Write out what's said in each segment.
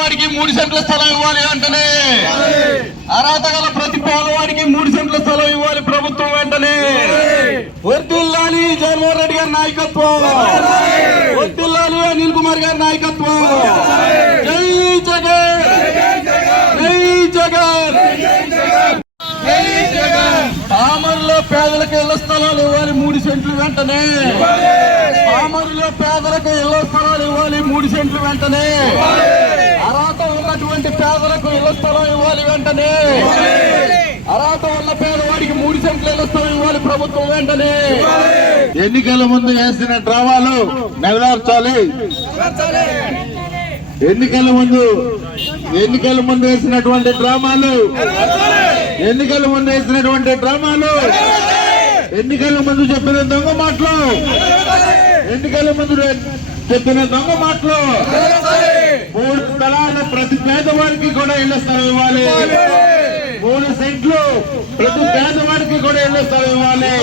వాడికి 3 సెంట్ల స్థలం ఇవ్వాలి వెంటనే. అర్హత గల ప్రతి పేదవాడికి 3 సెంట్ల స్థలం ఇవ్వాలి ప్రభుత్వం వెంటనే. వర్ధిల్లాలి జగన్మోహన్ రెడ్డి గారి నాయకత్వం, వర్ధిల్లాలి అనిల్ కుమార్ గారి నాయకత్వం. జై జగన్, జై జగన్, జై జగన్. పామరులో పేదలకు ఇళ్ల స్థలాలు ఇవ్వాలి 3 సెంట్లు వెంటనే. పామరులో పేదలకు ఇళ్ల స్థలాలు ఇవ్వాలి 3 సెంట్లు వెంటనే. అర్హత ఉన్నటువంటి పేదలకు ఇళ్ల స్థలం ఇవ్వాలి వెంటనే. అర్హత ఉన్న పేదవాడికి 3 సెంట్ల ఇళ్ల స్థలం ఇవ్వాలి ప్రభుత్వం వెంటనే. ఎన్నికల ముందు వేసిన డ్రామాలు నెరవేర్చాలి. ఎన్నికల ముందు వేసినటువంటి డ్రామాలు, ఎన్నికల ముందు వేసినటువంటి డ్రామాలు, ఎన్నికల ముందు చెప్పిన దొంగ మాటలు, ఎన్నికల ముందు చెప్పిన దొంగ మాటలు. 3 స్థలాలు ప్రతి పేదవాడికి కూడా ఇళ్ల స్థలం ఇవ్వాలి. 3 సెంట్లు ప్రతి పేదవాడికి కూడా ఇళ్ల స్థలం ఇవ్వాలి.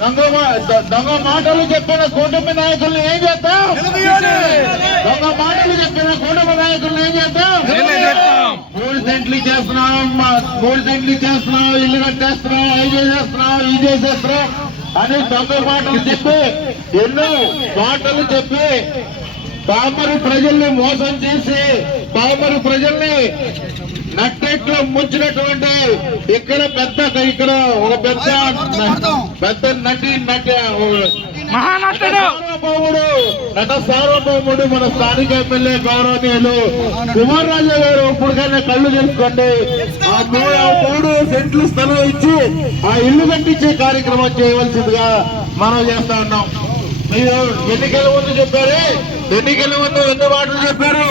దొంగ మాటలు చెప్పిన కూటమి నాయకులను ఏం చేద్దాం? దొంగ మాటలు చెప్పిన కూటమి నాయకులను ఏం చేద్దాం? 3 సెంట్లు చేస్తున్నాం, 3 సెంట్లు చేస్తున్నాం, ఇల్లు కట్టేస్తున్నాం, అవి చేసేస్తున్నాం, ఇది చేసేస్తున్నాం అని దొంగ మాటలు చెప్పి, ఎన్నో మాటలు చెప్పి పామరు ప్రజల్ని మోసం చేసి, పామరు ప్రజల్ని నట్టెట్లో ముంచినటువంటి ఇక్కడ ఒక పెద్ద సార్వభౌముడు, నట సార్వభౌముడు మన స్థానిక ఎమ్మెల్యే గౌరవనీయులు కుమార్ రాజా గారు ఇప్పటికైనా కళ్ళు తెలుసుకోండి. ఆ 3 సెంట్లు స్థలం ఇచ్చి ఆ ఇల్లు కట్టించే కార్యక్రమం చేయవలసిందిగా మనం చేస్తా ఉన్నాం. మీరు ఎన్నికల ముందు చెప్పారు, ఎన్నికల ముందు ఎన్ని మాటలు చెప్పారు?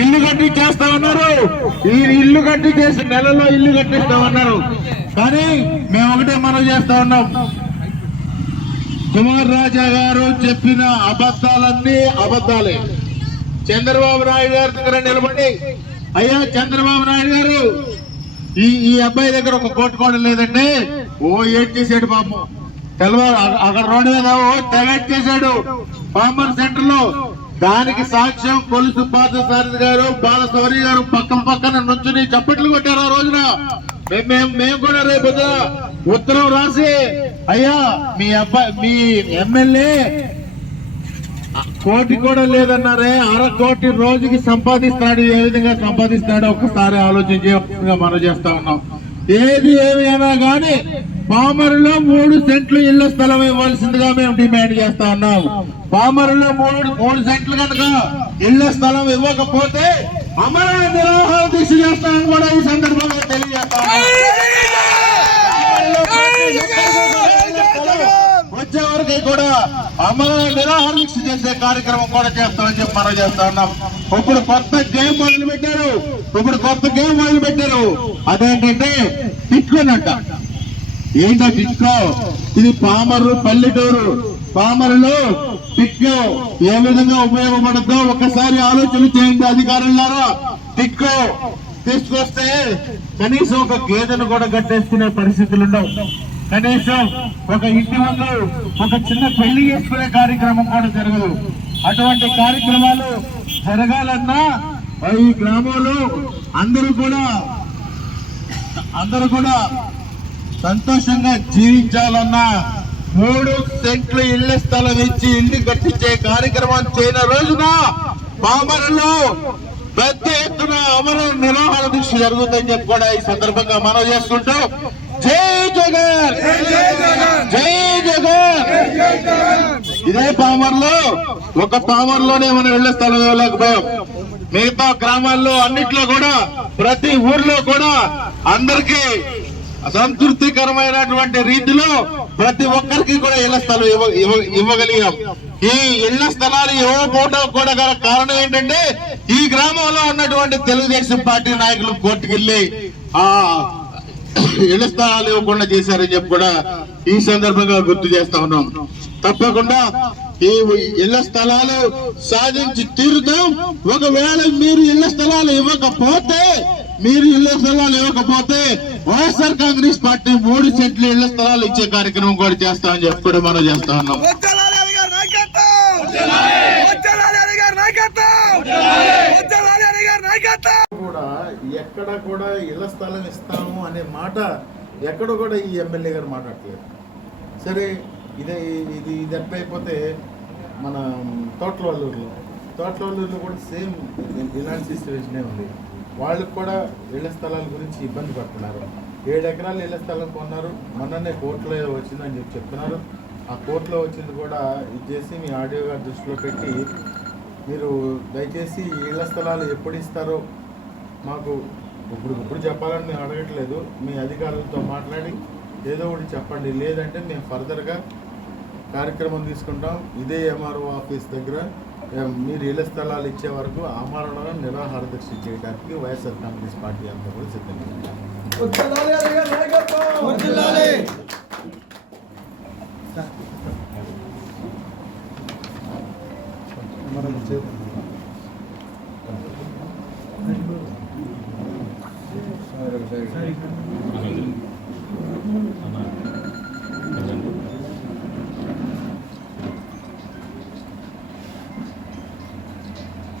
ఇల్లు కట్టించేస్తా ఉన్నారు, ఈ ఇల్లు కట్టించేసి నెలలో ఇల్లు కట్టిస్తామన్నారు. కానీ మేము ఒకటే మనం చేస్తా ఉన్నాం, కుమార్ రాజా గారు చెప్పిన అబద్ధాలన్నీ అబద్ధాలే. చంద్రబాబు నాయుడు గారి దగ్గర నిలబడి, అయ్యా చంద్రబాబు నాయుడు గారు ఈ అబ్బాయి దగ్గర 1 కోటి కూడా లేదంటే ఏడ్ చేసాడు పాపం. తెలవారు అక్కడ రోడ్డు మీద తెగట్టేశాడు పామర్ సెంటర్ లో. దానికి సాక్ష్యం కొలుసు పార్థసారథి గారు, బాలశౌరి గారు పక్కన నుంచుని చప్పట్లు కొట్టారు ఆ రోజున. మేము కూడా రేపు ఉత్తరం రాసి, అయ్యా మీ ఎమ్మెల్యే 1 కోటి కూడా లేదన్నారే, 1/2 కోటి రోజుకి సంపాదిస్తాడు, ఏ విధంగా సంపాదిస్తాడో ఒక్కసారి ఆలోచించే మనం చేస్తా ఉన్నాం. ఏది ఏమైనా కానీ పామరులో 3 సెంట్లు ఇళ్ల స్థలం ఇవ్వాల్సిందిగా మేము డిమాండ్ చేస్తా ఉన్నాం. పామరులో 3 సెంట్లు కనుక ఇళ్ల స్థలం ఇవ్వకపోతే అమర నిరాహార దీక్ష చేస్తామని కూడా ఈ సందర్భంగా తెలియజేస్తాం. వచ్చే వరకు కూడా అమర నిరాహార దీక్ష చేసే కార్యక్రమం కూడా చేస్తామని చెప్పి మనం చేస్తా ఉన్నాం. ఇప్పుడు కొత్త గేమ్ మొదలు పెట్టారు. అదేంటంటే టిట్కోనంట. ఏంటో టిట్కో? ఇది పామరు పల్లెటూరు. పామరులో టిట్కో ఏ విధంగా ఉపయోగపడుతుందో ఒకసారి ఆలోచన చేయండి అధికారులారా. టిట్కో తీసుకొస్తే కనీసం ఒక గేదెను కూడా కట్టేసుకునే పరిస్థితులు ఉండవు. కనీసం ఒక ఇంటి ముందు ఒక చిన్న పెళ్లి చేసుకునే కార్యక్రమం కూడా జరగదు. అటువంటి కార్యక్రమాలు జరగాలన్నా ఈ గ్రామంలో అందరూ కూడా సంతోషంగా జీవించాలన్నా 3 సెంట్లు ఇళ్ల స్థలం ఇచ్చి ఇల్లు కట్టించే కార్యక్రమం చేయని రోజున పామరులో పెద్ద ఎత్తున అమర నిరాహార దీక్ష జరుగుతుందని చెప్పి కూడా ఈ సందర్భంగా మనం చేసుకుంటూ జై జగన్, జై జగన్. ఇదే పామర్లో ఒక పామర్లోనే మనం ఇళ్ల స్థలం ఇవ్వలేకపోయాం. మిగతా గ్రామాల్లో అన్నిట్లో కూడా ప్రతి ఊర్లో కూడా అందరికీ సంతృప్తికరమైనటువంటి రీతిలో ప్రతి ఒక్కరికి కూడా ఇళ్ల స్థలం ఇవ్వగలిగాం. ఈ ఇళ్ల స్థలాలు ఇవ్వకపోవడం కూడా గల కారణం ఏంటంటే ఈ గ్రామంలో ఉన్నటువంటి తెలుగుదేశం పార్టీ నాయకులు కోర్టుకెళ్లి ఆ ఇళ్ల స్థలాలు ఇవ్వకుండా చేశారని చెప్పి కూడా ఈ సందర్భంగా గుర్తు చేస్తా ఉన్నాం. తప్పకుండా ఈ ఇళ్ల స్థలాలు సాధించి తీరుతాం. ఒకవేళ మీరు ఇళ్ల స్థలాలు ఇవ్వకపోతే వైఎస్ఆర్ కాంగ్రెస్ పార్టీ 3 సెంట్లు ఇళ్ల స్థలాలు ఇచ్చే కార్యక్రమం కూడా చేస్తామని చెప్పి కూడా మనం చేస్తా ఉన్నాం. కూడా ఎక్కడ కూడా ఇళ్ల స్థలం ఇస్తాము అనే మాట ఎక్కడ కూడా ఈ ఎమ్మెల్యే గారు మాట్లాడలేదు. సరే ఇది ఎట్లయిపోతే మన తోటలవల్లూరులో కూడా సేమ్ ఇలాంటి సిచ్యువేషనే ఉంది. వాళ్ళకి కూడా ఇళ్ల స్థలాల గురించి ఇబ్బంది పడుతున్నారు. 7 ఎకరాలు ఇళ్ల స్థలం కొన్నారు, మొన్ననే కోర్టులో వచ్చిందని చెప్తున్నారు. ఆ కోర్టులో వచ్చింది కూడా ఇచ్చేసి మీ ఆడియో గారి దృష్టిలో పెట్టి మీరు దయచేసి ఇళ్ల స్థలాలు ఎప్పుడు ఇస్తారో మాకు ఇప్పుడు చెప్పాలని మేము అడగట్లేదు. మీ అధికారులతో మాట్లాడి ఏదో ఒకటి చెప్పండి, లేదంటే మేము ఫర్దర్గా కార్యక్రమం తీసుకుంటాం. ఇదే ఎంఆర్ఓ ఆఫీస్ దగ్గర మీరు ఇళ్ల స్థలాలు ఇచ్చే వరకు ఆమరణ నిరాహార దీక్ష చేయడానికి వైఎస్ఆర్ కాంగ్రెస్ పార్టీ అంతా కూడా సిద్ధంగా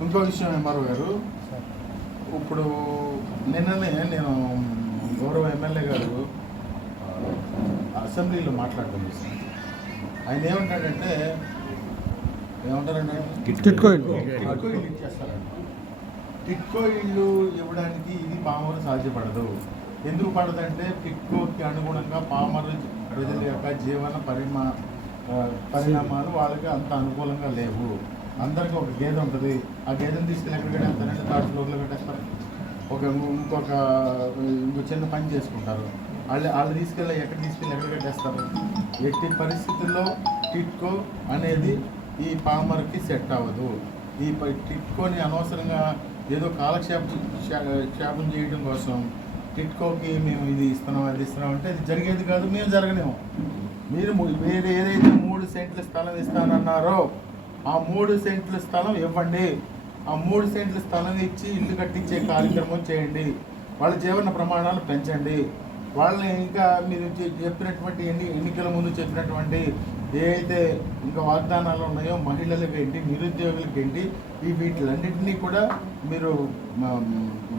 ఇంకో విషయం ఎంఆర్ఓ గారు, ఇప్పుడు నిన్ననే నేను గౌరవ ఎమ్మెల్యే గారు అసెంబ్లీలో మాట్లాడటం చూసాను. ఆయన ఏమంటారంటే టిట్కో ఇల్లు ఇచ్చేస్తారంట. టిట్కో ఇల్లు ఇవ్వడానికి ఇది పామరు సాధ్యపడదు. ఎందుకు పడదంటే టిట్కోకి అనుగుణంగా పామరు ప్రజల యొక్క జీవన పరిణామాలు వాళ్ళకి అంత అనుకూలంగా లేవు. అందరికీ ఒక గేదె ఉంటుంది, ఆ గేదెను తీసుకెళ్ళి ఎక్కడ కట్టేస్తారంటే 3rd ఫ్లోర్లో కట్టేస్తారు. ఇంకో చిన్న పని చేసుకుంటారు. వాళ్ళు తీసుకెళ్ళి ఎక్కడ కట్టేస్తారు. ఎట్టి పరిస్థితుల్లో టిట్కో అనేది ఈ పామర్కి సెట్ అవ్వదు. ఈ టిట్కోని అనవసరంగా ఏదో కాలక్షేపం చేయడం కోసం టిట్కోకి మేము ఇది ఇస్తున్నాం అది ఇస్తున్నాం అంటే అది జరిగేది కాదు, మేము జరగలేము. మీరు ఏదైతే 3 సెంట్ల స్థలం ఇస్తానన్నారో ఆ 3 సెంట్ల స్థలం ఇవ్వండి. ఆ 3 సెంట్ల స్థలం ఇచ్చి ఇల్లు కట్టించే కార్యక్రమం చేయండి. వాళ్ళ జీవన ప్రమాణాలు పెంచండి. వాళ్ళని ఇంకా మీరు చెప్పినటువంటి ఎన్నికల ముందు చెప్పినటువంటి ఏదైతే ఇంకా వాగ్దానాలు ఉన్నాయో మహిళలకు ఏంటి, నిరుద్యోగులకి ఏంటి, వీటిలన్నింటినీ కూడా మీరు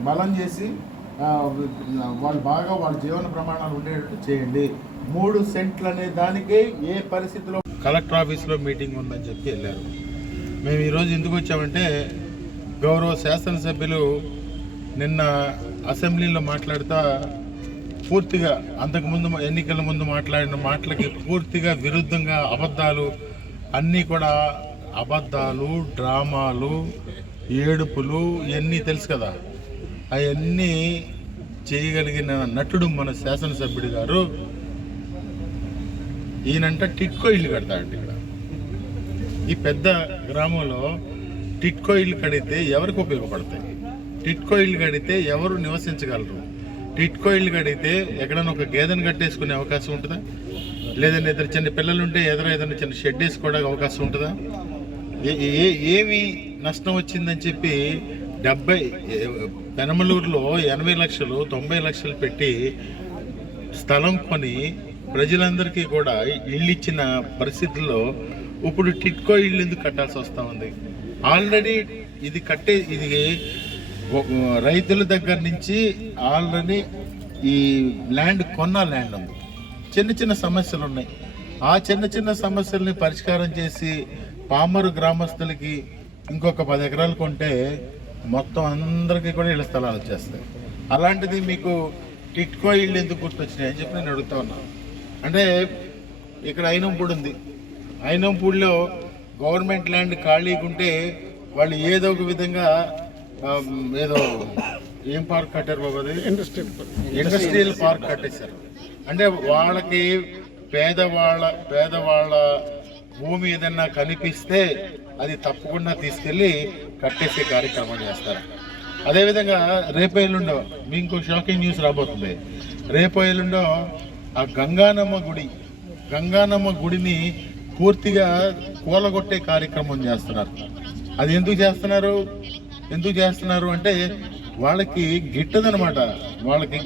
బలం చేసి వాళ్ళు బాగా వాళ్ళ జీవన ప్రమాణాలు ఉండేటట్టు చేయండి. 3 సెంట్లు అనే దానికే ఏ పరిస్థితిలో కలెక్టర్ ఆఫీస్లో మీటింగ్ ఉందని చెప్పి వెళ్ళారు. మేము ఈరోజు ఎందుకు వచ్చామంటే గౌరవ శాసనసభ్యులు నిన్న అసెంబ్లీలో మాట్లాడుతూ పూర్తిగా అంతకుముందు ఎన్నికల ముందు మాట్లాడిన మాటలకి పూర్తిగా విరుద్ధంగా అన్నీ కూడా అబద్ధాలు, డ్రామాలు, ఏడుపులు ఇవన్నీ తెలుసు కదా. అవన్నీ చేయగలిగిన నటుడు మన శాసనసభ్యుడు గారు. ఈయనంట టిట్కో ఇల్లు కడతాడంట. ఇక్కడ ఈ పెద్ద గ్రామంలో టిట్కో ఇల్లు కడితే ఎవరికి ఉపయోగపడతాయి? టిట్కో ఇల్లు కడితే ఎవరు నివసించగలరు? టిట్కో ఇల్లు కడితే ఎక్కడైనా ఒక గేదెను కట్టేసుకునే అవకాశం ఉంటుందా? లేదంటే ఇద్దరు చిన్న పిల్లలు ఉంటే ఏదైనా చిన్న షెడ్ వేసుకోవడానికి అవకాశం ఉంటుందా? ఏమి నష్టం వచ్చిందని చెప్పి పెనమలూరులో 80 లక్షలు 90 లక్షలు పెట్టి స్థలం కొని ప్రజలందరికీ కూడా ఇల్లు ఇచ్చిన పరిస్థితుల్లో ఇప్పుడు టిట్కో ఇల్లు ఎందుకు కట్టాల్సి వస్తూ ఉంది? ఆల్రెడీ ఇది రైతుల దగ్గర నుంచి ఆల్రెడీ ఈ ల్యాండ్ కొన్న ల్యాండ్ ఉంది. చిన్న సమస్యలు ఉన్నాయి. ఆ చిన్న సమస్యల్ని పరిష్కారం చేసి పామరు గ్రామస్తులకి ఇంకొక 10 ఎకరాలు కొంటే మొత్తం అందరికీ కూడా ఇళ్ల స్థలాలు వచ్చేస్తాయి. అలాంటిది మీకు టిట్కో ఇల్లు ఎందుకు గుర్తొచ్చినాయి అని చెప్పి నేను అడుగుతా ఉన్నాను. అంటే ఇక్కడ ఐనంపూడి ఉంది. ఐనంపూడిలో గవర్నమెంట్ ల్యాండ్ ఖాళీగా ఉంటే వాళ్ళు ఏదో ఒక విధంగా ఏం పార్క్ కట్టారు బాబు? అది ఇండస్ట్రియల్ పార్క్ కట్టేశారు. అంటే వాళ్ళకి పేదవాళ్ళ భూమి ఏదన్నా కనిపిస్తే అది తప్పకుండా తీసుకెళ్ళి కట్టేసే కార్యక్రమం చేస్తారు. అదేవిధంగా రేపు ఎల్లుండో మీకు ఇంకో షాకింగ్ న్యూస్ రాబోతుంది. రేపు ఎల్లుండో ఆ గంగానమ్మ గుడిని పూర్తిగా కూలగొట్టే కార్యక్రమం చేస్తున్నారు. అది ఎందుకు చేస్తున్నారు అంటే వాళ్ళకి గిట్టదనమాట. వాళ్ళకి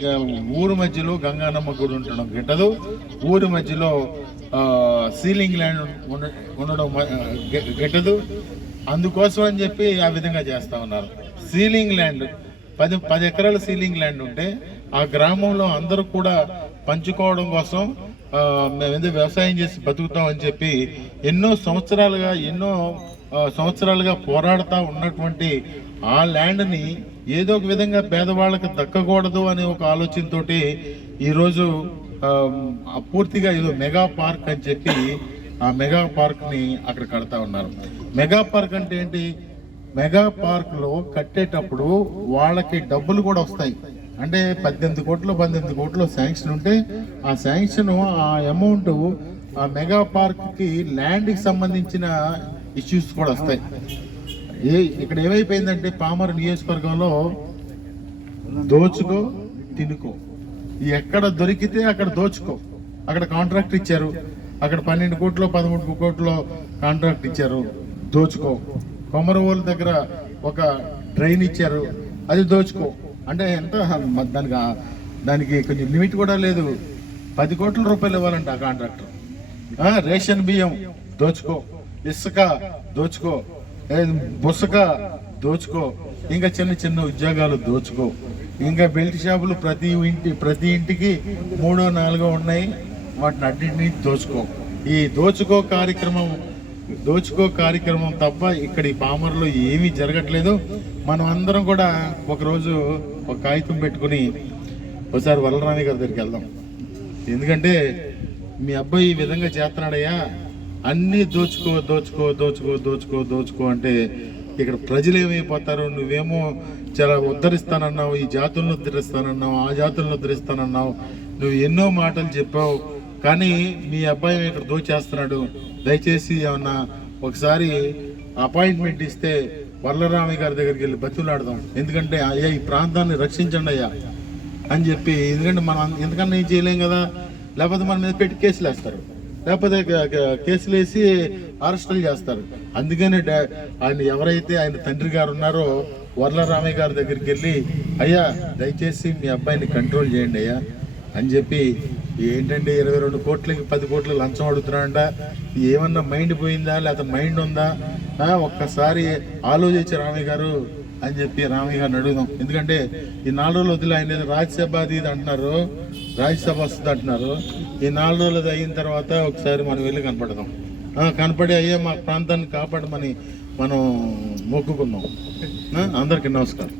ఊరు మధ్యలో గంగానమ్మ గుడి ఉండడం గిట్టదు. ఊరి మధ్యలో సీలింగ్ ల్యాండ్ ఉండడం గిట్టదు. అందుకోసం అని చెప్పి ఆ విధంగా చేస్తూ ఉన్నారు. సీలింగ్ ల్యాండ్ 10 ఎకరాల సీలింగ్ ల్యాండ్ ఉంటే ఆ గ్రామంలో అందరూ కూడా పంచుకోవడం కోసం మేము వ్యవసాయం చేసి బతుకుతాం అని చెప్పి ఎన్నో సంవత్సరాలుగా పోరాడుతూ ఉన్నటువంటి ఆ ల్యాండ్ని ఏదో ఒక విధంగా పేదవాళ్ళకి దక్కకూడదు అనే ఒక ఆలోచనతోటి ఈరోజు పూర్తిగా ఏదో మెగా పార్క్ అని చెప్పి ఆ మెగా పార్క్ని అక్కడ కడతా ఉన్నారు. మెగా పార్క్ అంటే ఏంటి? మెగా పార్క్లో కట్టేటప్పుడు వాళ్ళకి డబ్బులు కూడా వస్తాయి. అంటే 18 కోట్లు శాంక్షన్ ఉంటే ఆ శాంక్షన్ ఆ అమౌంట్ ఆ మెగా పార్క్కి ల్యాండ్కి సంబంధించిన ఇష్యూస్ కూడా వస్తాయి. ఇక్కడ ఏమైపోయిందంటే పామర్ నియోజకవర్గంలో దోచుకో తినుకో, ఎక్కడ దొరికితే అక్కడ దోచుకో. అక్కడ కాంట్రాక్ట్ ఇచ్చారు, అక్కడ 12 కోట్లు 13 కోట్లు కాంట్రాక్ట్ ఇచ్చారు, దోచుకో. కొమరవోలు దగ్గర ఒక ట్రైన్ ఇచ్చారు, అది దోచుకో. అంటే ఎంత దానికి కొంచెం లిమిట్ కూడా లేదు. 10 కోట్ల రూపాయలు ఇవ్వాలంట ఆ కాంట్రాక్టర్. రేషన్ బియ్యం దోచుకో, ఇసుక దోచుకో, బుసక దోచుకో, ఇంకా చిన్న ఉద్యోగాలు దోచుకో, ఇంకా బెల్ట్ షాపులు ప్రతి ఇంటికి 3 4 ఉన్నాయి, వాటిని అన్నింటినీ దోచుకో. ఈ దోచుకో కార్యక్రమం తప్ప ఇక్కడ ఈ పామర్లో ఏమీ జరగట్లేదు. మనం అందరం కూడా ఒకరోజు ఒక కాగితం పెట్టుకుని ఒకసారి వరలరామయ్య గారి దగ్గరికి వెళ్దాం. ఎందుకంటే మీ అబ్బాయి ఈ విధంగా చేస్తున్నాడయ్యా, అన్నీ దోచుకో అంటే ఇక్కడ ప్రజలు ఏమైపోతారు? నువ్వేమో చాలా ఉద్ధరిస్తానన్నావు, ఈ జాతులను ఉద్ధరిస్తానన్నావు, ఆ జాతులను ఉద్ధరిస్తానన్నావు, నువ్వు ఎన్నో మాటలు చెప్పావు, కానీ మీ అబ్బాయి ఇక్కడ దోచేస్తున్నాడు. దయచేసి ఏమన్నా ఒకసారి అపాయింట్మెంట్ ఇస్తే వరలరామయ్య గారి దగ్గరికి వెళ్ళి బతులాడదాం. ఎందుకంటే అయ్యా ఈ ప్రాంతాన్ని రక్షించండి అయ్యా అని చెప్పి. ఎందుకంటే మనం ఎందుకన్నా ఏం చేయలేం కదా, లేకపోతే మన మీద పెట్టి కేసులు వేస్తారు, లేకపోతే కేసులు వేసి అరెస్టులు చేస్తారు. అందుకని ఎవరైతే ఆయన తండ్రి గారు ఉన్నారో వరలరామయ్య గారి దగ్గరికి వెళ్ళి అయ్యా దయచేసి మీ అబ్బాయిని కంట్రోల్ చేయండి అయ్యా అని చెప్పి. ఏంటంటే 22 కోట్లకి 10 కోట్లు లంచం అడుగుతున్నాడంట. ఏమన్నా మైండ్ పోయిందా లేకపోతే మైండ్ ఉందా? ఒక్కసారి ఆలోచించి రామయ్య గారు అని చెప్పి రామయ్య గారిని అడుగుదాం. ఎందుకంటే ఈ 4 రోజులు వదిలే ఆయన రాజ్యసభ అది అంటున్నారు, రాజ్యసభ వస్తుంది అంటున్నారు. ఈ 4 రోజులు అయిన తర్వాత ఒకసారి మనం వెళ్ళి కనపడదాం. కనపడి అయ్యే మా ప్రాంతాన్ని కాపాడమని మనం మొక్కుకుందాం. అందరికీ నమస్కారం.